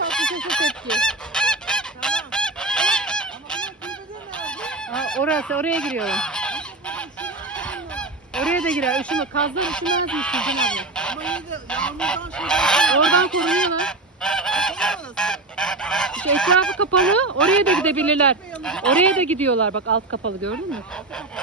tatlı ses etti. Tamam. Ama bunun kulübede nerede? Orası, oraya giriyorum. Oraya da girer. Üşüme. Kazlar üşümezmiş Gülcan abla. Ama yine de yağmurdan şeyden Oradan korunuyorlar. kapalı orası. İşte etrafı kapalı. Oraya da gidebilirler. Oraya da gidiyorlar. Bak alt kapalı, gördün mü? Altı kapalı.